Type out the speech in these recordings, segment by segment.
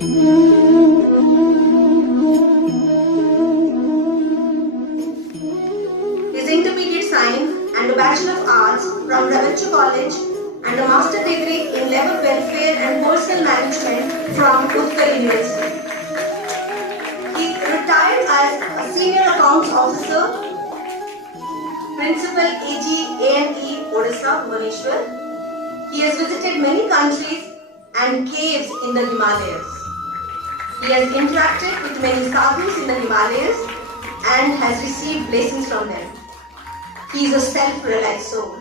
His intermediate science and a Bachelor of Arts from Ravencha College and a Master degree in Labor Welfare and Personal Management from Uttar University. He retired as a Senior Accounts Officer, Principal AG A&E Odisha, Bhubaneswar. He has visited many countries and caves in the Himalayas. He has interacted with many sadhus in the Himalayas and has received blessings from them. He is a self-realized soul.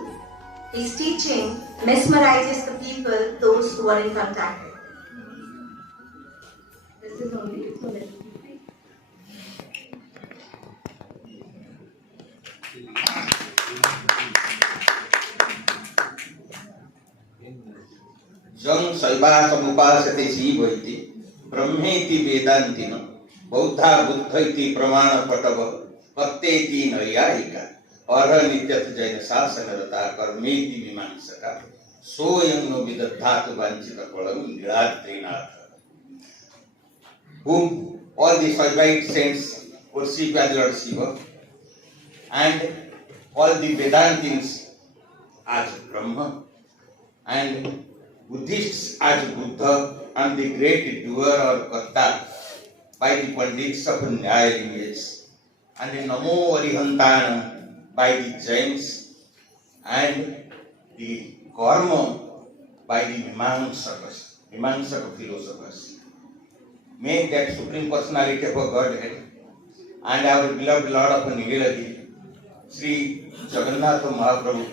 His teaching mesmerizes the people, those who are in contact with. This is only so that Jang salva samupasate jivati brahmeti vedantina bauddha buddhaiti pramana patava bhakteti naryayika arha nityat jaina sasanarata karmeti vimansaka soyam no vidaddhatu vanchita palam niladrinatha, whom all the Saivite saints worship as Lord Shiva and all the Vedantins as Brahma and Buddhists as Buddha and the great doer or Karta by the Pandits of Nyaya lineage, and the Namo Arihantana by the Jains, and the Karma by the Mimamsaka philosophers. May that Supreme Personality of our Godhead and our beloved Lord of Nilagiri, Sri Jagannath Mahaprabhu,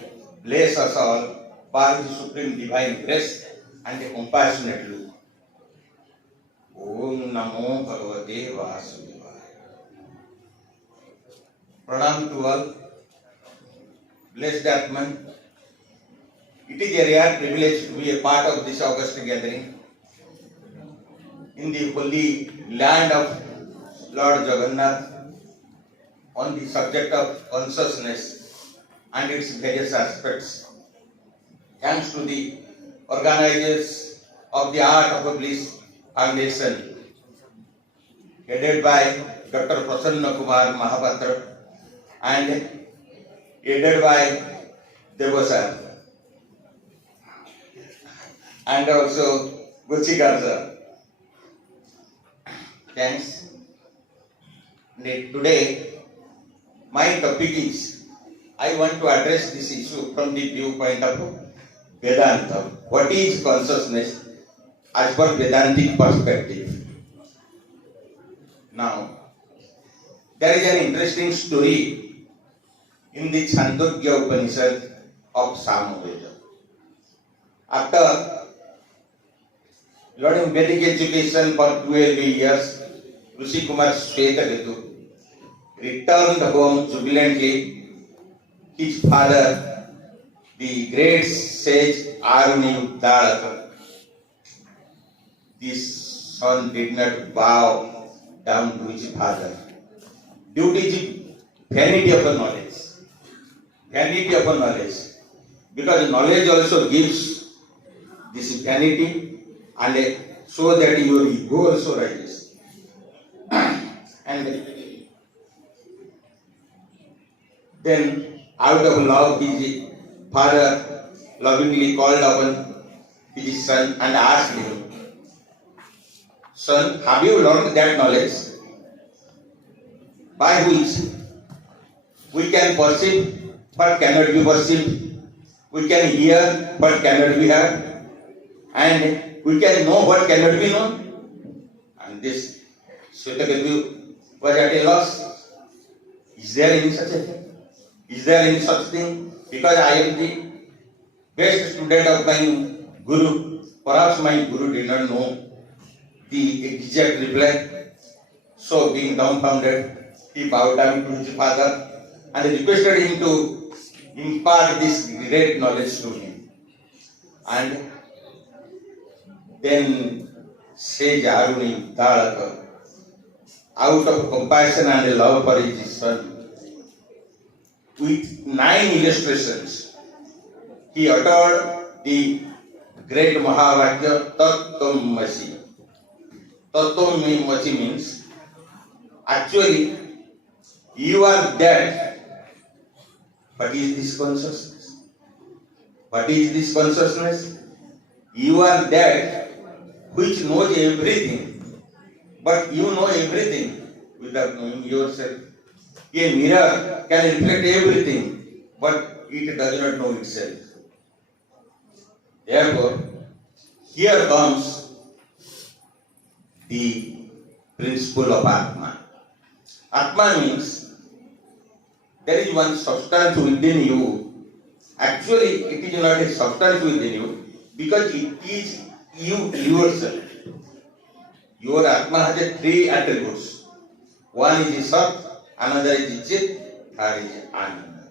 bless us all by the supreme divine grace and a compassionate look. Om Namo Bhagavate Vasudevaya. Pranam to all. Blessed Atman. It is a rare privilege to be a part of this august gathering in the holy land of Lord Jagannath on the subject of consciousness and its various aspects. Thanks to the organizers of the Art of Bliss Foundation, headed by Dr. Prasanna Kumar Mahapatra and aided by Devasa and also Guchikarza. Thanks. Today, my topic is, I want to address this issue from the viewpoint of Vedanta. What is consciousness as per Vedantic perspective? Now, there is an interesting story in the Chandogya Upanishad of Samaveda. After learning Vedic education for 12 years, Rishi Kumar Shvetaketu returned home jubilantly. His father, the great sage Aruni Uddalaka, this son did not bow down to his father due to the vanity of knowledge. Vanity of knowledge. Because knowledge also gives this vanity and so that your ego also rises. And then out of love his father lovingly called upon his son and asked him, "Son, have you learned that knowledge by which we can perceive but cannot be perceived, we can hear but cannot be heard, and we can know what cannot be known?" And this Shvetaketu was at a loss. Is there any such a thing? Is there any such thing? Because I am the best student of my Guru. Perhaps my Guru did not know the exact reply. So being dumbfounded, he bowed down to his father and requested him to impart this great knowledge to him. And then Sage Aruni Uddalaka, out of compassion and love for his son, with 9 illustrations, he uttered the great Mahavakya Tattvamasi. Tattva means actually you are dead. What is this consciousness? What is this consciousness? You are dead, which knows everything, but you know everything without knowing yourself. A mirror can reflect everything, but it does not know itself. Therefore, here comes the principle of Atma. Atma means there is one substance within you. Actually, it is not a substance within you because it is you yourself. Your Atma has a three attributes. One is Sat, another is Chit, third is Ananda.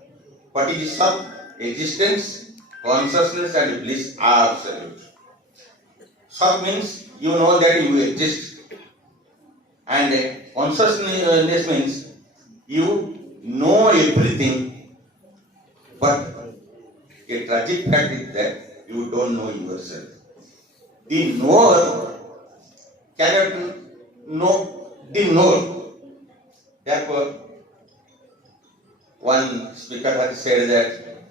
What is Sat? Existence, consciousness and bliss are absolute. Sat means you know that you exist. And consciousness means you know everything, but a tragic fact is that you don't know yourself. The knower cannot know the knower. Therefore, one speaker has said that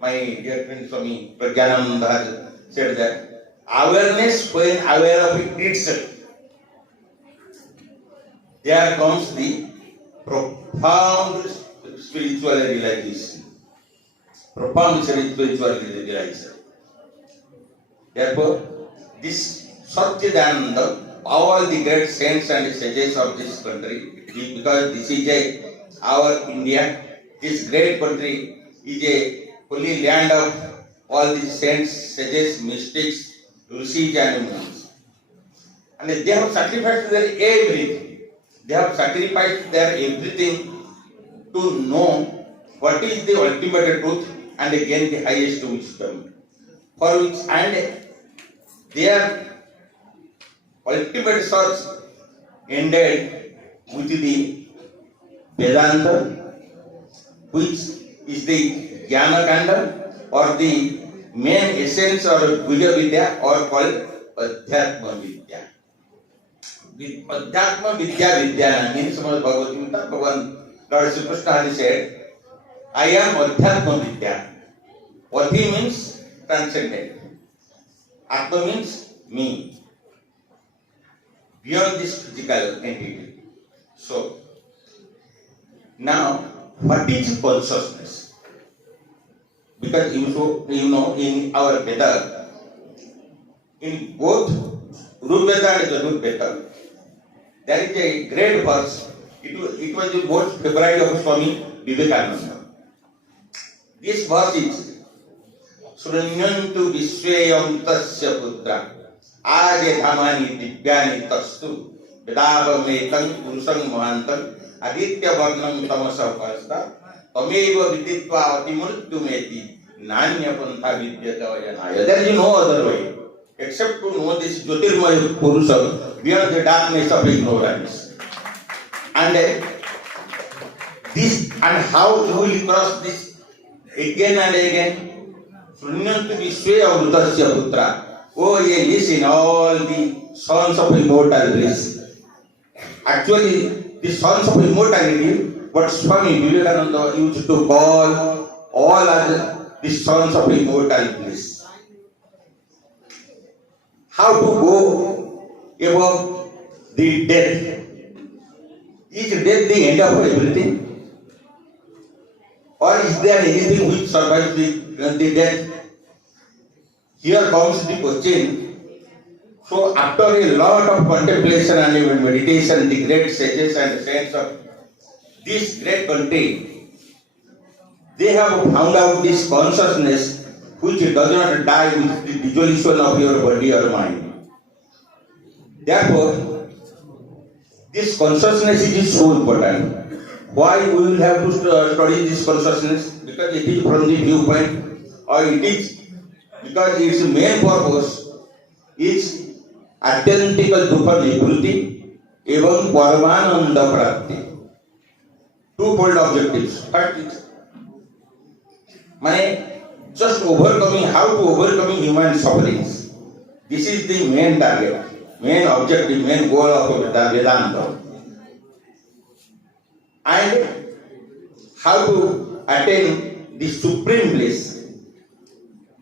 my dear friend Swami Pragyananda has said that awareness when aware of itself, there comes the profound spiritual realization. Profound spiritual realization. Therefore, this Satchidananda, all the great saints and sages of this country, because this is our India, this great country is a holy land of all these saints, sages, mystics, rishis and munis. And they have sacrificed their everything. They have sacrificed their everything to know what is the ultimate truth and gain the highest wisdom. For which and their ultimate search ended with the Vedanta, which is the Jnana Kanda or the main essence or Guhya Vidya or called Adhyatma Vidya. The Adhyatma Vidya means Bhagavad Gita, Lord Sri Krishna has said, I am Adhyatma Vidya. Adhi means transcendent. Atma means me. Beyond this physical entity. So, now, what is consciousness? Because you know in our Veda, in both Rig Veda and Yajur Veda, there is a great verse. It was the most favorite of Swami Vivekananda. This verse is Shrunyantu Vishwayam Tasya Putra Aje Dhamani Divyani Tastu Vedavam Purusam Mahantam Aditya Varnam Tamasa Pasta Tameva Viditva Atimurtumeti Nanya Pantha Vidyatavayanaya. There is no other way except to know this Jyotirmaya Purusam beyond the darkness of ignorance. And how you will cross this again and again? Shrunyantu Vishwaya Amrutasya Putra. Oh, ye listen, all the sons of immortal bliss. Actually, the sons of immortality, what Swami Vivekananda used to call all as the sons of immortal bliss. How to go above the death? Is death the end of everything? Or is there anything which survives the death? Here comes the question. So after a lot of contemplation and meditation, the great sages and saints of this great country, they have found out this consciousness which does not die with the dissolution of your body or mind. Therefore, this consciousness is so important. Why we will have to study this consciousness? Because it is from the viewpoint, or it is because its main purpose is Atyantika Dukha Nivruti evam Paramananda Prapti. Twofold objectives. First is just overcoming, how to overcome human sufferings. This is the main target, main objective, main goal of Vedanta. And how to attain the supreme bliss.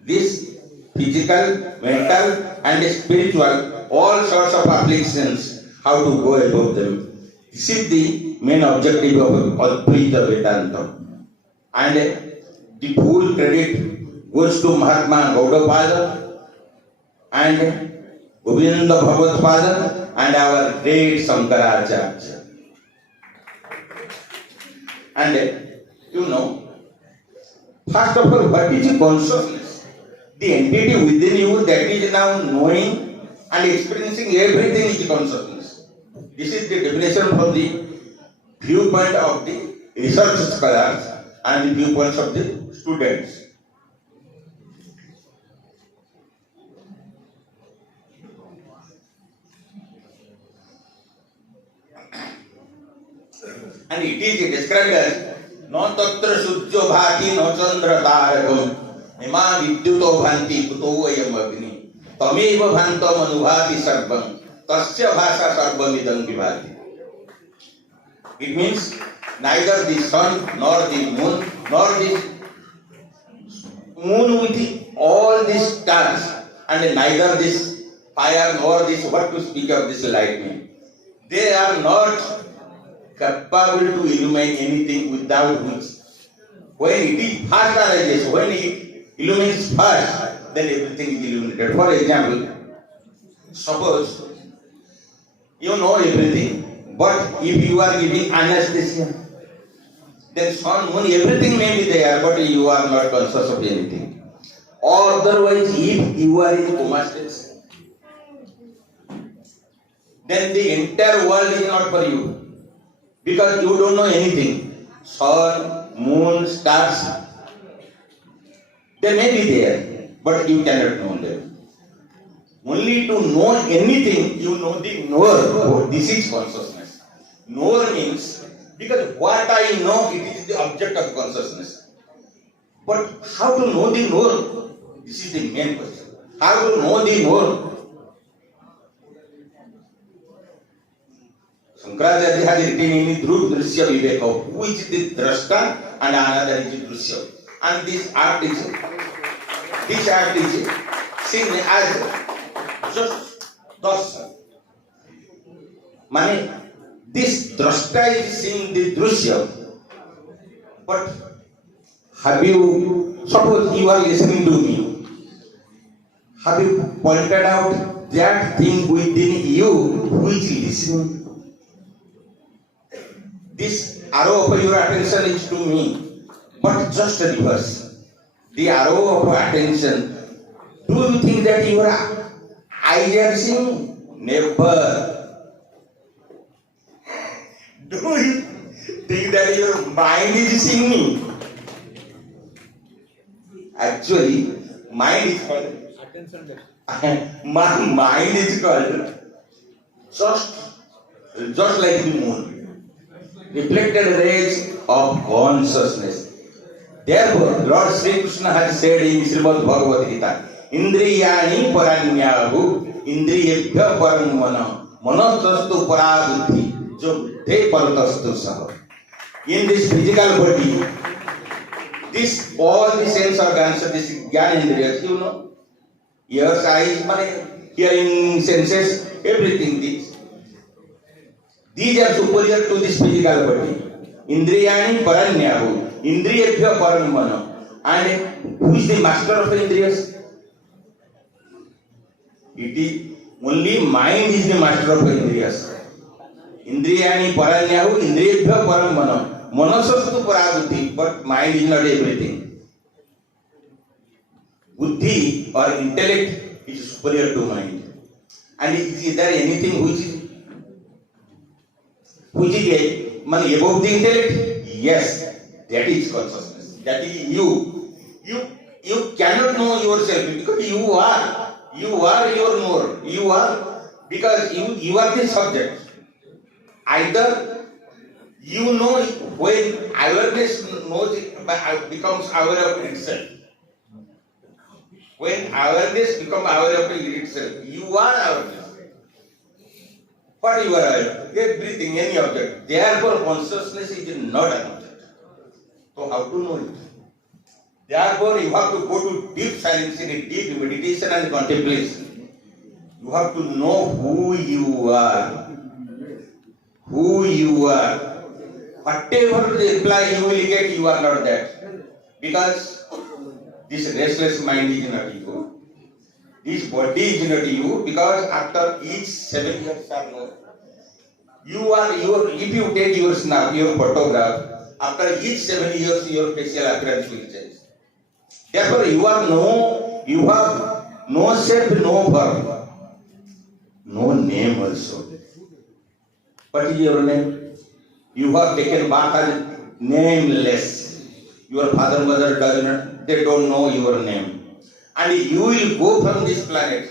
This physical, mental and spiritual, all sorts of afflictions, how to go above them. This is the main objective of Advaita Vedanta. And the full credit goes to Mahatma Gaudapada and Govinda Bhagavad and our great Sankaracharya. And first of all, what is consciousness? The entity within you that is now knowing and experiencing everything is consciousness. This is the definition from the viewpoint of the research scholars and the viewpoints of the students. And it is described as no tatra sujyo bhati no chandra tarakam ima vidyuto bhanti kuto ayam agni tameva bhantam anubhati sarvam tasya bhasa sarvamidam vibhati. It means neither the sun nor the moon nor the moon with all these stars and neither this fire nor this, what to speak of this lightning, they are not capable to illumine anything without which. When it is fast arises, when it illumines fast, then everything is illuminated. For example, suppose you know everything, but if you are giving anesthesia, then sun, moon, everything may be there, but you are not conscious of anything. Or otherwise, if you are in coma state, then the entire world is not for you. Because you don't know anything. Sun, moon, stars, they may be there, but you cannot know them. Only to know anything, you know the knower. This is consciousness. Knower means, because what I know, it is the object of consciousness. But how to know the knower? This is the main question. How to know the knower? Shankaracharya has written in Dhruv Drishya Viveka, who is the drashta and another is the drishya. And this act is seen as just darshan. Meaning, this drashta is seeing the drishya. But have you, suppose you are listening to me, have you pointed out that thing within you which is listening? This arrow of your attention is to me, but just a reverse. The arrow of attention, do you think that your eyes are seeing? Never. Do you think that your mind is seeing me? Actually, mind is called my mind is called just like the moon. Reflected rays of consciousness. Therefore, Lord Sri Krishna has said in Srimad Bhagavad Gita, Indriyani paranyahu, indriyebhya param mana, manastastu parabuddhi, jo buddhe paratastu saha. In this physical body, this all the sense organs, this jnana indriyas, you know, ears, eyes, hearing senses, everything this. These are superior to this physical body. Indriyani paranyahu, indriyebhya param mana. And who is the master of the indriyas? It is only mind is the master of the indriyas. Indriyani paranyahu, indriyebhya param mana. Manasastu parabuddhi, but mind is not everything. Buddhi or intellect is superior to mind. And is there anything which is above the intellect? Yes, that is consciousness. That is you. You cannot know yourself because you are your knower. You are, because you are the subject. Either you know when awareness knows it, becomes aware of itself. When awareness becomes aware of itself, you are awareness. What you are aware? Everything, any object. Therefore, consciousness is not an object. So how to know it? Therefore, you have to go to deep silence, in a deep meditation and contemplation. You have to know who you are. Who you are. Whatever reply you will get, you are not that. Because this restless mind is not you. This body is not you. Because after each 7 years or no, if you take your snap, your photograph, after each 7 years your facial appearance will change. Therefore you have no shape, no form, no name also. What is your name? You have taken bath as nameless. Your father, mother they don't know your name. And you will go from this planet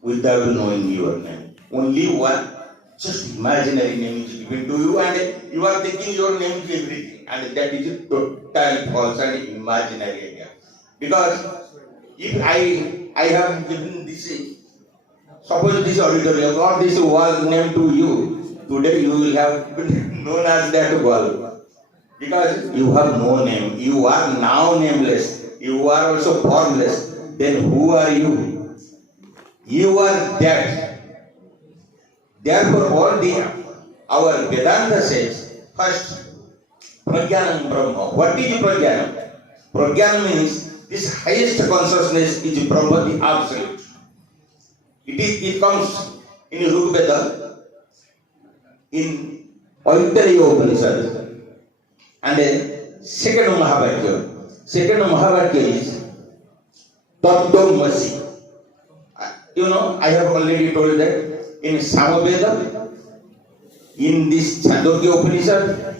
without knowing your name. Only one, just imaginary name is given to you, and you are thinking your name is everything. And that is total false and imaginary idea. Because if I have given this, suppose this auditorium or this wall name to you, today you will have been known as that wall. Because you have no name. You are now nameless. You are also formless. Then who are you? You are that. Therefore, our Vedanta says, first, Prajnanam Brahma. What is Prajnanam? Prajnana means this highest consciousness is Brahma, the absolute. It comes in Rig Veda, in Aitareya Upanishad, and then second Mahavakya. Second Mahavakya is Tattvamasi. I have already told that in Samaveda, in this Chandogya Upanishad,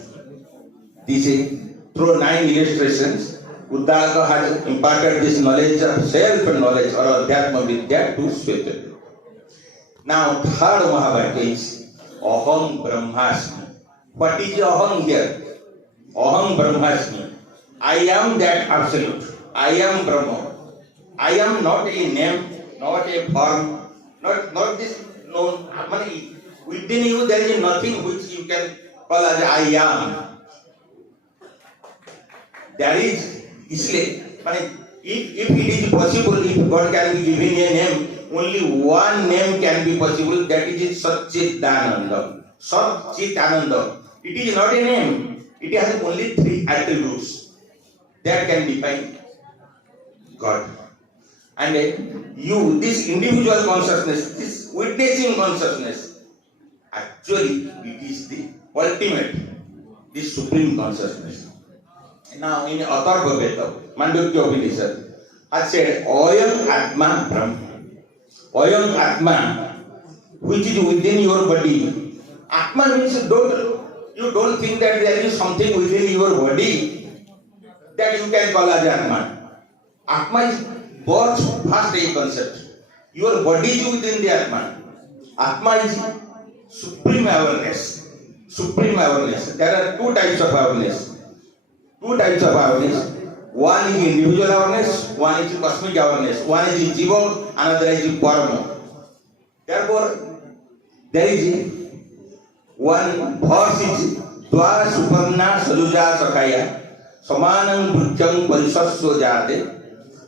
this is through 9 illustrations, Uddalaka has imparted this knowledge of self-knowledge or Adhyatma Vidya to Shvetadeva. Now, third Mahavakya is Aham Brahmasmi. What is Aham here? Aham Brahmasmi. I am that absolute. I am Brahma. I am not a name, not a form, not this known. Within you there is nothing which you can call as I am. There is, if it is possible, if God can be giving a name, only one name can be possible, that is Satchidananda. Satchitananda. It is not a name. It has only 3 attributes that can define God. And this individual consciousness, this witnessing consciousness, actually it is the ultimate, the supreme consciousness. Now in Atharva Veda, Mandukya Upanishad, I said, Ayam Atma Brahma. Ayam Atma, which is within your body. Atma means you don't think that there is something within your body that you can call as Atma. Atma is both first a concept. Your body is within the Atma. Atma is supreme awareness. Supreme awareness. There are 2 types of awareness. 2 types of awareness. One is individual awareness, one is cosmic awareness. One is Jiva, another is Parama. Therefore, there is one verse is Dwa Suparna Saluja Sakaya Samanam Bhujjam Parisaswa Jate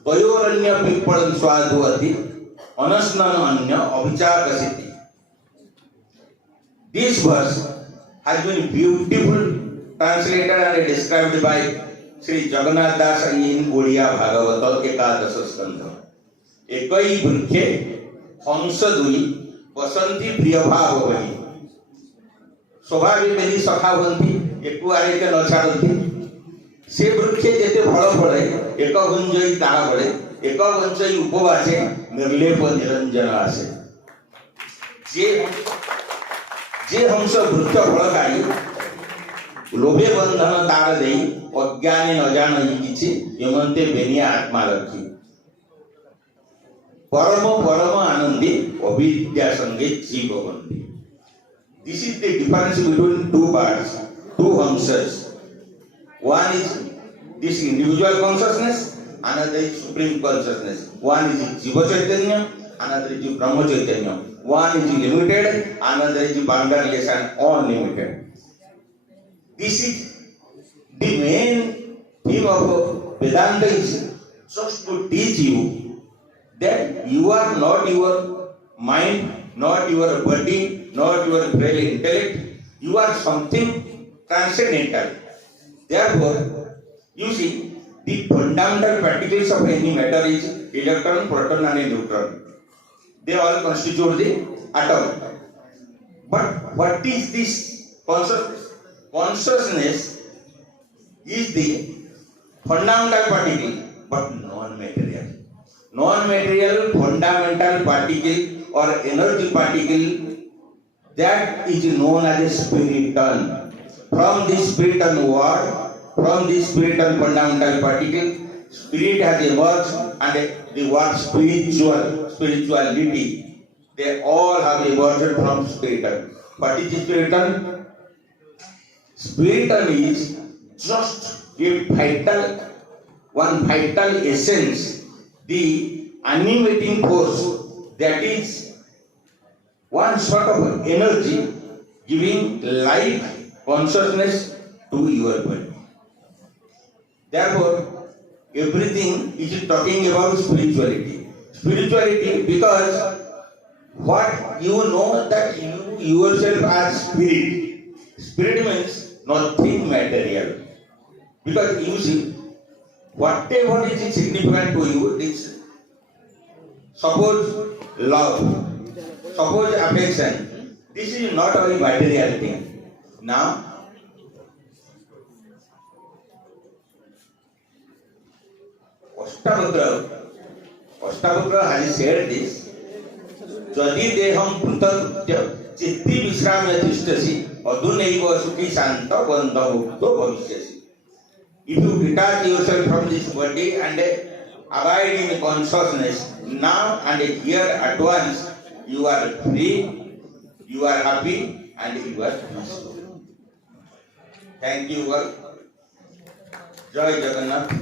Payoranya Pipalan Swadhuati Anasnan Anya Avichakasiti. This verse has been beautifully translated and described by Sri Jagannath Das in Godiya Bhagavata Ekadasa Skandha. Ekai Brukhe Hamsa Dui Vasanti Priyabha Bhavani. Swabhavi many Sakha Vanti, Eku Areka Nacharanti. Se Brukhe Jete Phala Phale, Eka Gunjai Taha Phale, Eka Gunjai Upavase, Nirlepa Niranjana Ase. Je Hamsa Brukha Phala Kai, लोभे बंधन तार देई अज्ञानी न जान किछि यमन्ते बेनिया आत्मा रखी परम परम आनंदी अविद्या संगे जीव बंदी. This is the difference between 2 parts, 2 hamsas. One is this individual consciousness, another is Supreme Consciousness. One is Jiva Chaitanya, another is Brahma Chaitanya. One is limited, another is boundaryless and unlimited. This is the main theme of Vedanta, is just to teach you that you are not your mind, not your body, not your frail intellect. You are something transcendental. Therefore, you see, the fundamental particles of any matter is electron, proton and neutron. They all constitute the atom. But what is this consciousness? Consciousness is the fundamental particle, but non-material. Non-material fundamental particle or energy particle, that is known as a spiriton. From this spiriton word, from this spiriton fundamental particle, spirit has emerged, and the word spiritual, spirituality, they all have emerged from spiriton. What is spiriton? Spiriton is just a vital, one vital essence, the animating force, that is one sort of energy giving life, consciousness to your body. Therefore, everything is talking about spirituality. Spirituality, because what you know that you yourself are spirit. Spirit means nothing material. Because you see, whatever is significant to you, is suppose love, suppose affection. This is not only material thing. Now, Ashtabhadra has said this. Jadi deham prutatutya chitti visramya tishtasi adunaiva sukhi santa bandha mukto bhavishyasi. If you detach yourself from this body and abide in consciousness, now and here at once, you are free, you are happy, and you are peaceful. Thank you all. Jai Jagannath.